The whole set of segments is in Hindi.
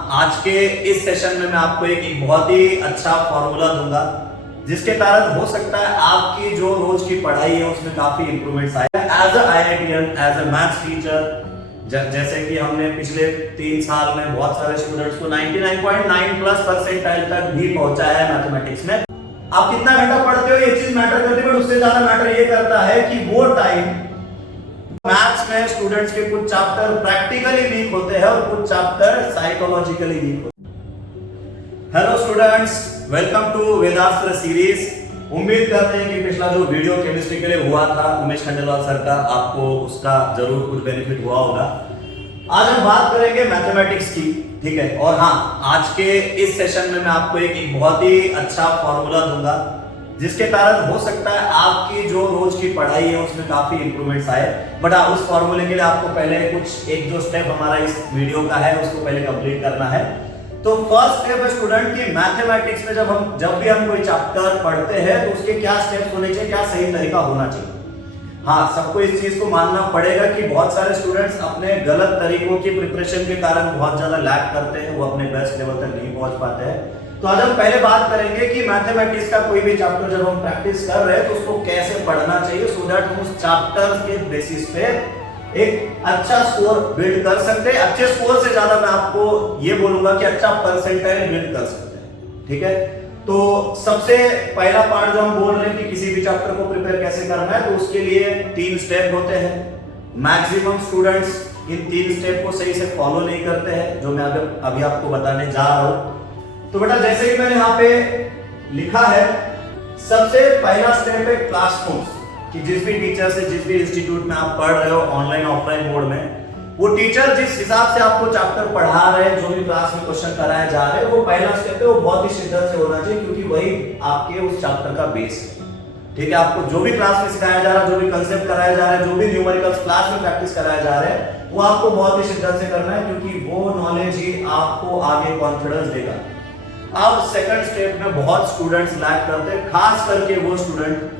आज के इस सेशन में मैं आपको एक बहुत ही अच्छा फॉर्मूला दूंगा जिसके कारण हो सकता है आपकी जो रोज की पढ़ाई है उसमें काफी इंप्रूवमेंट्स आए। As a IITian, as a maths teacher, जैसे कि हमने पिछले 3 साल में बहुत सारे स्टूडेंट्स को 99.9 प्लस परसेंटाइल तक भी पहुंचाया है मैथमेटिक्स में। आप कितना घंटा पढ़ते हो ये चीज मैटर करती है, बट उससे ज्यादा मैटर ये करता है कि वो टाइम मैथ्स में स्टूडेंट्स के कुछ चैप्टर प्रैक्टिकली वीक होते हैं और कुछ चैप्टर साइकोलॉजिकली वीक होते हैं। Hello students, welcome to Vedastra series. उम्मीद करते हैं कि पिछला जो वीडियो केमिस्ट्री के लिए हुआ था उमेश खंडेलवाल सर का, आपको उसका जरूर कुछ बेनिफिट हुआ होगा। आज हम बात करेंगे मैथमेटिक्स की, ठीक है। और हाँ, आज के इस सेशन में मैं आपको एक बहुत ही अच्छा फॉर्मूला दूंगा जिसके कारण हो सकता है आपकी जो रोज की पढ़ाई है उसमें काफी इंप्रूवमेंट्स आए। बट उस फॉर्मूले के लिए आपको पहले कुछ एक जो स्टेप हमारा इस वीडियो का है उसको पहले कंप्लीट करना है। तो फर्स्ट स्टेप है स्टूडेंट की मैथमेटिक्स में जब भी हम कोई चैप्टर पढ़ते हैं तो उसके क्या स्टेप्स होने चाहिए, क्या सही तरीका होना चाहिए। हाँ, सबको इस चीज को मानना पड़ेगा कि बहुत सारे स्टूडेंट्स अपने गलत तरीकों की प्रिपरेशन के कारण बहुत ज्यादा लैग करते हैं, वो अपने बेस्ट लेवल तक नहीं पहुंच पाते हैं। तो आज हम पहले बात करेंगे कि मैथमेटिक्स का कोई भी चैप्टर जब हम प्रैक्टिस कर रहे हैं तो उसको कैसे पढ़ना चाहिए, सो दैट हम उस चैप्टर के बेसिस पे एक अच्छा स्कोर बिल्ड कर सकते हैं। अच्छे स्कोर से ज्यादा मैं आपको ये बोलूंगा कि अच्छा परसेंटाइल बिल्ड कर सकते हैं, ठीक है। तो सबसे पहला पार्ट जो हम बोल रहे हैं कि किसी भी चैप्टर को प्रिपेयर कैसे करना है, तो उसके लिए 3 स्टेप होते हैं। मैक्सिमम स्टूडेंट्स इन 3 स्टेप को सही से फॉलो नहीं करते हैं, जो मैं अभी आपको बताने जा रहा हूं। तो बेटा, जैसे कि मैंने यहाँ पे लिखा है, सबसे पहला स्टेप है क्लास नोट्स, कि जिस भी टीचर से, जिस भी इंस्टीट्यूट में आप पढ़ रहे हो ऑनलाइन ऑफलाइन मोड में, वो टीचर जिस हिसाब से आपको चैप्टर पढ़ा रहे हैं, जो भी क्लास में क्वेश्चन कराए जा रहे हैं, वो पहला स्टेप है, वो बहुत ही शिद्दत से होना चाहिए, क्योंकि वही आपके उस चैप्टर का बेस है, ठीक है। आपको जो भी क्लास में सिखाया जा रहा है, जो भी कंसेप्ट कराया जा रहा है, जो भी न्यूमेरिकल्स क्लास में प्रैक्टिस कराया जा रहा है, वो आपको बहुत ही शिद्दत से करना है, क्योंकि वो नॉलेज ही आपको आगे कॉन्फिडेंस देगा। अब सेकंड स्टेप में बहुत स्टूडेंट्स लैग करते हैं, खास करके वो स्टूडेंट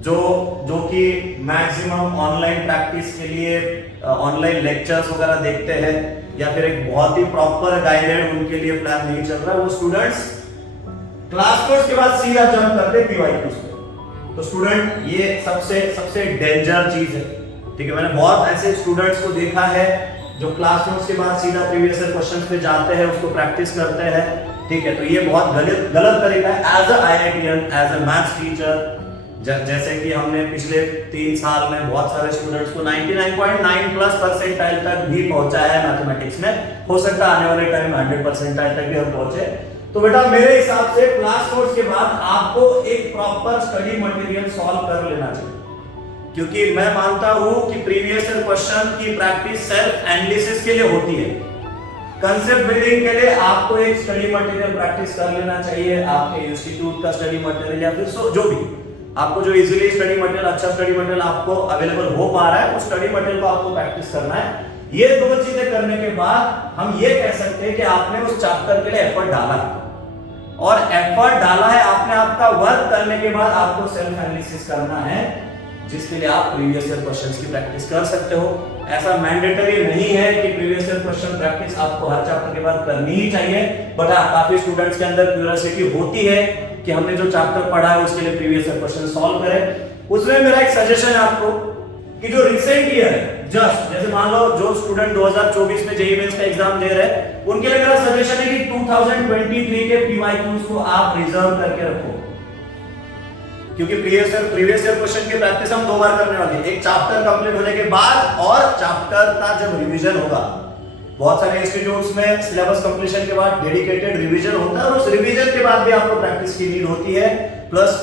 जो कि मैक्सिमम ऑनलाइन प्रैक्टिस के लिए ऑनलाइन लेक्चर्स वगैरह देखते हैं, या फिर एक बहुत ही प्रॉपर गाइडेड उनके लिए प्लान नहीं चल रहा है। वो स्टूडेंट्स क्लास कोर्स के बाद सीधा जंप करते हैं पीवाईक्यूज पे। तो स्टूडेंट, ये सबसे डेंजर चीज है, ठीक है। मैंने बहुत ऐसे स्टूडेंट्स को देखा है जो क्लास नोट्स के बाद सीधा प्रीवियस ईयर क्वेश्चंस पे जाते हैं, उसको प्रैक्टिस करते हैं, ठीक है। तो ये बहुत गलत तरीका है। As a IITian, as a maths teacher, जैसे कि हमने पिछले 3 साल में बहुत सारे स्टूडेंट्स को 99.9 प्लस परसेंटाइल तक भी पहुंचाया है मैथमेटिक्स में। हो सकता है आने वाले टाइम में 100 परसेंटाइल तक भी हम पहुंचे। तो बेटा, मेरे हिसाब से क्लास नोट्स के बाद आपको एक प्रॉपर स्टडी मटेरियल सॉल्व कर लेना चाहिए, क्योंकि मैं मानता हूं कि प्रीवियस ईयर क्वेश्चन की प्रैक्टिस सेल्फ एनालिसिस के लिए होती है। कंसेप्ट बिल्डिंग के लिए आपको एक स्टडी मटेरियल प्रैक्टिस कर लेना चाहिए, आपके इंस्टीट्यूट का स्टडी मटेरियल, या फिर जो भी आपको जो इजीली स्टडी मटेरियल, अच्छा स्टडी मटेरियल आपको अवेलेबल हो पा रहा है, उस स्टडी मटेरियल को आपको प्रैक्टिस करना है। ये 2 चीजें करने के बाद हम ये कह सकते हैं कि आपने उस चैप्टर के लिए एफर्ट डाला है, और एफर्ट डाला है आपने। आपका वर्क करने के बाद आपको सेल्फ एनालिसिस करना है, जिसके लिए आप प्रीवियस ईयर क्वेश्चंस की प्रैक्टिस कर सकते हो। ऐसा मैंडेटरी नहीं है कि प्रीवियस ईयर क्वेश्चन प्रैक्टिस आपको हर चैप्टर के बाद करनी ही चाहिए, बट काफी स्टूडेंट्स के अंदर क्यूरियोसिटी होती है कि हमने जो चैप्टर पढ़ा है उसके लिए प्रीवियस ईयर क्वेश्चन सॉल्व करें। उसमें मेरा एक सजेशन है आपको कि जो रिसेंट ईयर है, जस्ट जैसे मान लो जो स्टूडेंट 2024 में जेईई मेंस का एग्जाम दे रहे हैं, उनके लिए मेरा सजेशन है कि 2023 के पीवाईक्यूज को आप रिजर्व करके रखो, क्योंकि प्रीवियस ईयर क्वेश्चन की प्रैक्टिस हम 2 बार करने वाले हैं, एक चैप्टर कंप्लीट होने के बाद और चैप्टर का जब रिवीजन होगा। बहुत सारे इंस्टीट्यूट्स में सिलेबस कंप्लीशन के बाद डेडिकेटेड रिवीजन होता है, और उस रिवीजन के बाद भी आपको प्रैक्टिस की नीड होती है। प्लस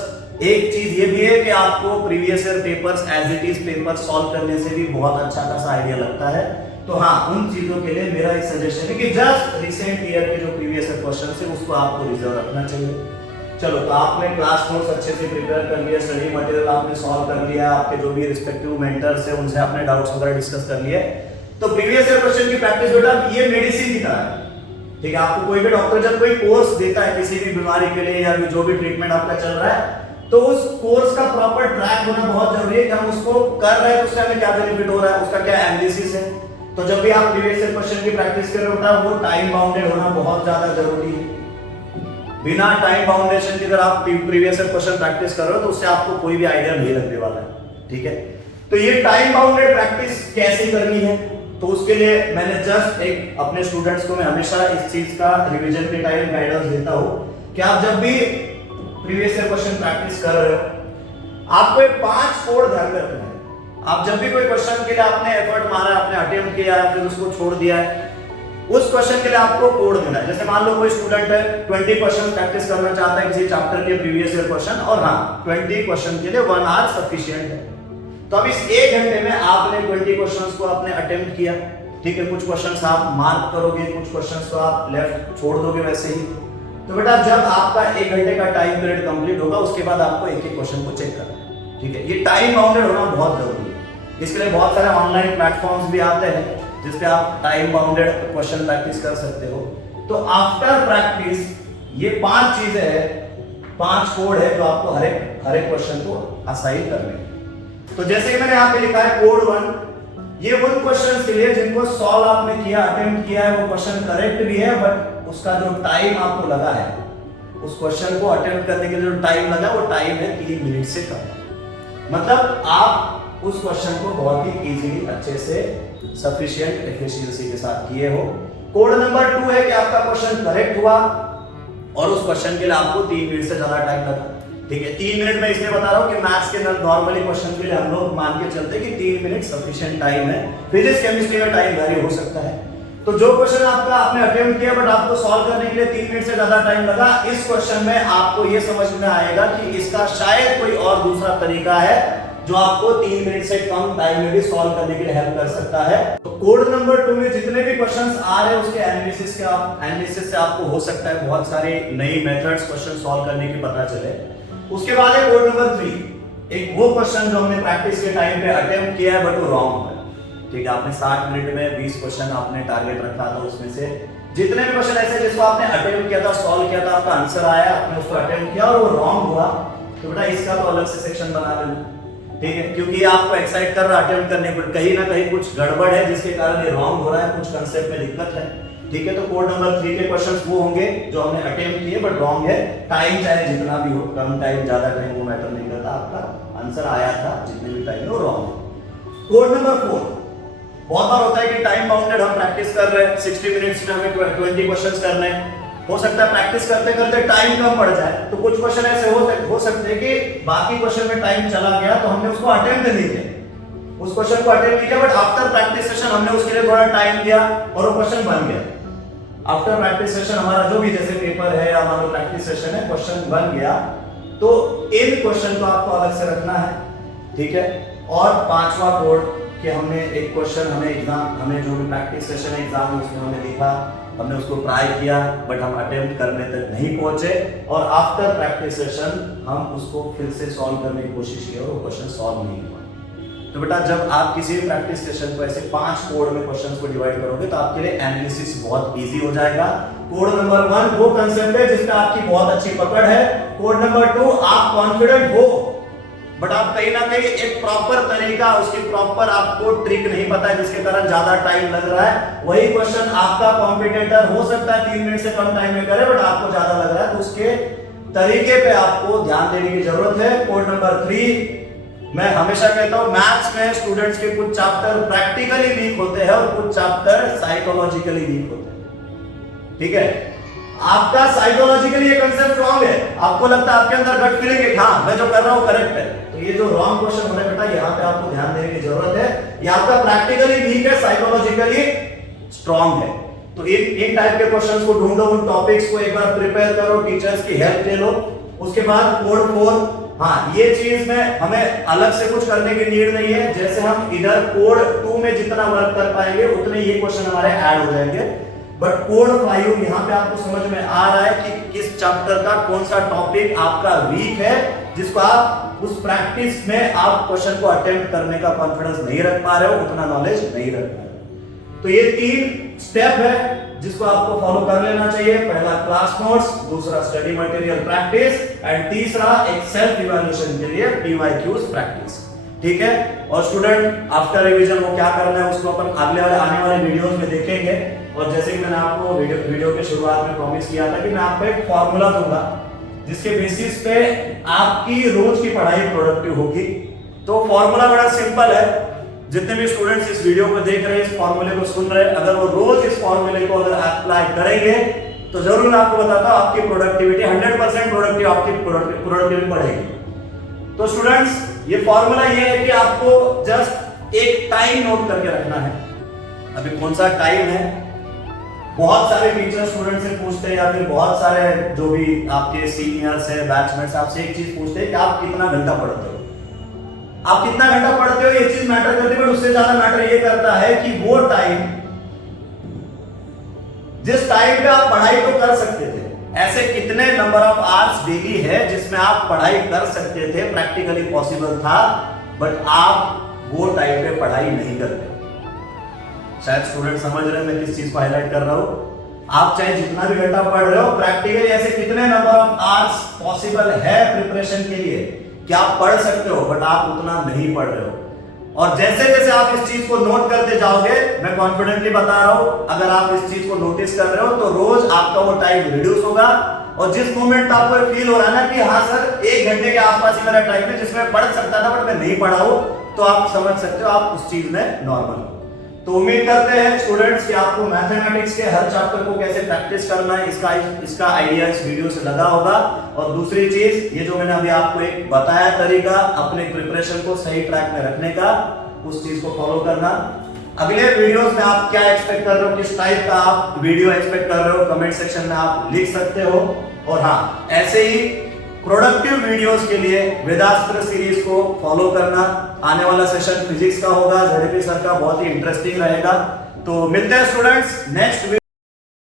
एक चीज ये भी है कि आपको previous year papers as it is paper solve करने से भी बहुत अच्छा खासा आइडिया लगता है। तो हाँ, उन चीजों के लिए मेरा एक सजेशन है कि जस्ट रिसेंट ईयर के जो प्रीवियस ईयर क्वेश्चन है उसको आपको रिजर्व रखना चाहिए। चलो, तो आपने क्लास नोट्स अच्छे से प्रिपेयर कर लिया, स्टडी मटेरियल आपने सॉल्व कर लिया, आपके जो भी रिस्पेक्टिव मेंटर्स हैं उनसे आपने डाउट्स वगैरह डिस्कस कर लिए। तो प्रीवियस ईयर क्वेश्चन की प्रैक्टिस बेटा, ये मेडिसिन की तरह है, ठीक है। आपको कोई भी डॉक्टर जब कोई कोर्स देता है किसी भी बीमारी के लिए, या जो भी ट्रीटमेंट आपका चल रहा है, तो उस कोर्स का प्रॉपर ट्रैक होना बहुत जरूरी है कि हम उसको कर रहे हैं तो उससे हमें क्या बेनिफिट हो रहा है, उसका क्या एनालिसिस है, तो जब भी आप प्रीवियस ईयर क्वेश्चन की प्रैक्टिस कर रहे होता है वो टाइम बाउंडेड होना बहुत ज्यादा जरूरी है। बिना टाइम बाउंडेशन के अगर आप प्रीवियस ईयर क्वेश्चन प्रैक्टिस कर रहे हो तो उससे आपको कोई भी आइडिया नहीं लगने वाला है, ठीक है। तो ये टाइम बाउंडेड प्रैक्टिस कैसे करनी है, तो उसके लिए मैंने जस्ट एक अपने स्टूडेंट्स को मैं हमेशा इस चीज का रिवीजन के टाइम गाइडेंस देता हूं कि आप जब भी प्रीवियस ईयर क्वेश्चन प्रैक्टिस कर रहे हो आपको ये 5 कोड ध्यान में रखना है। आप जब भी कोई क्वेश्चन के लिए आपने एफर्ट मारा, आपने अटेम्प्ट किया है, फिर उसको छोड़ दिया है, उस क्वेश्चन के लिए आपको कोड देना है। जैसे मान लो कोई स्टूडेंट है 20 क्वेश्चन प्रैक्टिस करना चाहता है किसी चैप्टर के प्रीवियस ईयर क्वेश्चन, और हाँ 20 क्वेश्चन के लिए 1 आवर सफिशिएंट है। तो अब इस 1 घंटे में आपने 20 क्वेश्चंस को आपने अटेम्प्ट किया, ठीक है। कुछ क्वेश्चंस आप मार्क करोगे, कुछ क्वेश्चंस को आप लेफ्ट छोड़ दोगे वैसे ही। तो बेटा जब आपका 1 घंटे का टाइम पीरियड कंप्लीट होगा उसके बाद आपको एक एक क्वेश्चन को चेक करना है, ठीक है। ये टाइम बाउंडेड होना बहुत जरूरी है। इसके लिए बहुत सारे ऑनलाइन प्लेटफॉर्म्स भी आते हैं जिस पे आप टाइम बाउंडेड क्वेश्चन प्रैक्टिस कर सकते हो। तो आफ्टर प्रैक्टिस ये 5 चीजें हैं, 5 कोड है जो आपको हर एक क्वेश्चन को असाइन करने हैं। तो जैसे कि मैंने यहाँ पे लिखा है कोड 1, ये उन क्वेश्चन के लिए जिनको सॉल्व आपने किया, अटेम्प्ट किया है, वो क्वेश्चन करेक्ट भी है, बट उसका जो टाइम आपको लगा है, उस क्वेश्चन को अटेम्प्ट करने के लिए जो टाइम लगा वो टाइम है 3 मिनट से कम। मतलब आप उस क्वेश्चन को बहुत ही इजीली अच्छे से सफिशिएंट एफिशिएंसी के साथ किए हो। कोड नंबर 2 है कि आपका क्वेश्चन करेक्ट हुआ और उस क्वेश्चन के लिए आपको 3 मिनट से ज्यादा टाइम लगा, ठीक है। 3 मिनट में इसलिए बता रहा हूं कि मैथ्स के नॉर्मली क्वेश्चन के लिए हम लोग मान के चलते हैं कि 3 मिनट सफिशिएंट टाइम है। फिजिक्स केमिस्ट्री का टाइम वेरी हो सकता है। तो जो क्वेश्चन आपका आपने अटेम्प्ट किया बट आपको सॉल्व करने के लिए 3 मिनट से ज्यादा टाइम लगा, इस क्वेश्चन में आपको यह समझ में आएगा कि इसका शायद कोई और दूसरा तरीका है जो आपको 3 मिनट से कम टाइम में भी सॉल्व करने के लिए हेल्प कर सकता है। तो कोड नंबर 2 में जितने भी क्वेश्चंस आ रहे हैं उसके एनालिसिस से आपको हो सकता है बहुत सारे नई मेथड्स क्वेश्चन सॉल्व करने की पता चले। उसके बाद है कोड नंबर 3, एक वो क्वेश्चन जो हमने प्रैक्टिस के टाइम पे अटेम्प्ट किया है बट वो रॉन्ग हुआ, ठीक है। आपने 60 मिनट में 20 क्वेश्चन आपने टारगेट रखा था, उसमें से जितने भी क्वेश्चन ऐसे जिसको आपने अटेम्प्ट किया था, सॉल्व किया था, आपका आंसर आया, आपने उसको अटेम्प्ट किया और वो रॉन्ग हुआ, तो बेटा इसका तो अलग से सेक्शन बना लेना, ठीक है। क्योंकि आपको एक्साइट कर रहा है अटेम्प्ट करने पर, कहीं ना कहीं कुछ गड़बड़ है जिसके कारण ये रॉन्ग हो रहा है, कुछ कंसेप्ट में दिक्कत है, ठीक है। तो कोड नंबर 3 के क्वेश्चंस वो होंगे जो हमने अटेम्प्ट किए बट रॉन्ग है। टाइम चाहे जितना भी हो, कम टाइम ज्यादा टाइम वो मैटर नहीं करता, आपका आंसर आया था जितने भी टाइम में वो रॉन्ग है। कोड नंबर 4, बहुत बार होता है कि टाइम बाउंडेड हम प्रैक्टिस कर रहे हैं, 60 मिनट्स में हमें 20 क्वेश्चंस करने हैं, हो सकता है प्रैक्टिस करते करते टाइम कम पड़ जाए, तो कुछ क्वेश्चन ऐसे हो सकते हैं कि बाकी क्वेश्चन में टाइम चला गया तो हमने उसको अटेम्प्ट नहीं किया, उस क्वेश्चन को अटेम्प्ट नहीं किया बट आफ्टर प्रैक्टिस सेशन हमने उसके लिए थोड़ा टाइम दिया और वो क्वेश्चन बन गया। आफ्टर प्रैक्टिस सेशन हमारा जो भी जैसे पेपर है या हमारा प्रैक्टिस सेशन है, क्वेश्चन बन गया, तो इन क्वेश्चन को आपको अलग से रखना है, ठीक है। और 5वां कोड कि हमने एक क्वेश्चन हमें जो भी प्रैक्टिस सेशन एग्जाम उसमें हमने लिखा, हमने उसको ट्राई किया बट हम अटेम्प्ट करने तक नहीं पहुंचे और आफ्टर प्रैक्टिस सेशन हम उसको फिर से सॉल्व करने की कोशिश की और वो क्वेश्चन सॉल्व नहीं हुआ। तो बेटा जब आप किसी भी प्रैक्टिस सेशन को ऐसे 5 कोड में क्वेश्चंस को डिवाइड करोगे तो आपके लिए एनालिसिस बहुत इजी हो जाएगा। कोड नंबर 1 वो कंसेप्ट है जिसमें आपकी बहुत अच्छी पकड़ है। कोड नंबर 2 आप कॉन्फिडेंट हो बट आप कहीं ना कहीं एक प्रॉपर तरीका, उसकी प्रॉपर आपको ट्रिक नहीं पता है जिसके कारण ज्यादा टाइम लग रहा है। वही क्वेश्चन आपका कॉम्पिटिटर हो सकता है 3 मिनट से कम टाइम में करे बट आपको ज्यादा लग रहा है, तो उसके तरीके पे आपको ध्यान देने की जरूरत है। कोड नंबर 3, मैं हमेशा कहता हूं मैथ्स में स्टूडेंट्स के कुछ चैप्टर प्रैक्टिकली वीक होते हैं और कुछ चैप्टर साइकोलॉजिकली वीक होते हैं, ठीक है। आपका साइकोलॉजिकली ये कंसेप्ट रॉन्ग है, आपको लगता है आपके अंदर गट फीलिंग है हाँ मैं जो कर रहा हूं करेक्ट है, तो ये जो रॉन्ग क्वेश्चन हो रहा है बेटा यहाँ पे आपको ध्यान देने की जरूरत है। ये आपका प्रैक्टिकली वीक है, साइकोलॉजिकली स्ट्रॉन्ग है। तो इन टाइप के क्वेश्चंस को ढूंढो, उन टॉपिक्स को एक बार प्रिपेयर करो, टीचर्स की हेल्प ले लो। उसके बाद कोड 4, हाँ ये चीज में हमें अलग से कुछ करने की नीड नहीं है, जैसे हम इधर कोड 2 में जितना वर्क कर पाएंगे उतने ये क्वेश्चन हमारे ऐड हो जाएंगे। बट कोड 5 यहाँ पे आपको समझ में आ रहा है कि किस चैप्टर का कौन सा टॉपिक आपका वीक है, जिसको आप उस प्रैक्टिस में आप क्वेश्चन को अटेम्प्ट करने का कॉन्फिडेंस नहीं रख पा रहे हो, उतना नॉलेज नहीं रख पा रहे हो। तो ये 3 स्टेप है जिसको आपको फॉलो कर लेना चाहिए। पहला क्लास नोट्स, दूसरा स्टडी मटेरियल प्रैक्टिस एंड तीसरा एक सेल्फ इवैल्यूएशन के लिए PYQs प्रैक्टिस, ठीक है। और स्टूडेंट आफ्टर रिवीजन वो क्या करना है उसको अपन अगले वाले आने वाले वीडियोस में देखेंगे। और जैसे कि मैंने आपको वीडियो के शुरुआत में प्रॉमिस किया था कि मैं आपको एक फॉर्मूला दूंगा जिसके बेसिस पे आपकी रोज की पढ़ाई प्रोडक्टिव होगी। तो फॉर्मूला बड़ा सिंपल है, जितने भी स्टूडेंट्स इस वीडियो को देख रहे हैं, इस फॉर्मूले को सुन रहे हैं, अगर वो रोज इस फॉर्मूले को अगर अप्लाई करेंगे तो जरूर मैं आपको बताता हूं आपकी प्रोडक्टिविटी 100% प्रोडक्टिविटी बढ़ेगी। तो स्टूडेंट्स ये फॉर्मूला ये है कि आपको जस्ट एक टाइम नोट करके रखना है। अभी कौन सा टाइम है, बहुत सारे टीचर स्टूडेंट से पूछते हैं या फिर बहुत सारे जो भी आपके सीनियर्स है, बैचमेट्स आपसे एक चीज पूछते हैं कि आप कितना घंटा पढ़ते हो, आप कितना घंटा पढ़ते हो। ये चीज मैटर करती है, बट उससे ज्यादा मैटर ये करता है कि वो टाइम, जिस टाइम पे आप पढ़ाई तो कर सकते थे, ऐसे कितने नंबर ऑफ आवर्स डेली है जिसमें आप पढ़ाई कर सकते थे, प्रैक्टिकली पॉसिबल था, बट आप वो टाइम पे पढ़ाई नहीं करते। शायद स्टूडेंट समझ रहे हैं मैं किस चीज को हाईलाइट कर रहा हूं। आप चाहे जितना भी घंटा पढ़ रहे हो, प्रैक्टिकली ऐसे कितने नंबर ऑफ आवर्स पॉसिबल है प्रिपरेशन के लिए कि आप पढ़ सकते हो, बट आप उतना नहीं पढ़ रहे हो। और जैसे जैसे आप इस चीज को नोट करते जाओगे, मैं कॉन्फिडेंटली बता रहा हूं, अगर आप इस चीज को नोटिस कर रहे हो तो रोज आपका वो टाइम रिड्यूस होगा। और जिस मोमेंट आपको फील हो रहा है ना कि हाँ सर 1 घंटे के आसपास ही मेरा टाइम है जिसमें पढ़ सकता था बट मैं नहीं पढ़ा हूं, तो आप समझ सकते हो आप उस चीज में नॉर्मल। तो उम्मीद करते हैं स्टूडेंट्स कि आपको मैथमेटिक्स के हर चैप्टर को कैसे प्रैक्टिस करना है इसका आइडिया इस वीडियो से लगा होगा। और दूसरी चीज, ये जो मैंने अभी आपको एक बताया तरीका अपने प्रिपरेशन को सही ट्रैक में रखने का, उस चीज को फॉलो करना। अगले वीडियोस में आप क्या एक्सपेक्ट कर रहे हो, किस टाइप का आप वीडियो एक्सपेक्ट कर रहे हो, कमेंट सेक्शन में आप लिख सकते हो। और हाँ, ऐसे ही प्रोडक्टिव वीडियोस के लिए वेदास्त्र सीरीज को फॉलो करना। आने वाला सेशन फिजिक्स का होगा, ZP सर का, बहुत ही इंटरेस्टिंग रहेगा। तो मिलते हैं स्टूडेंट्स नेक्स्ट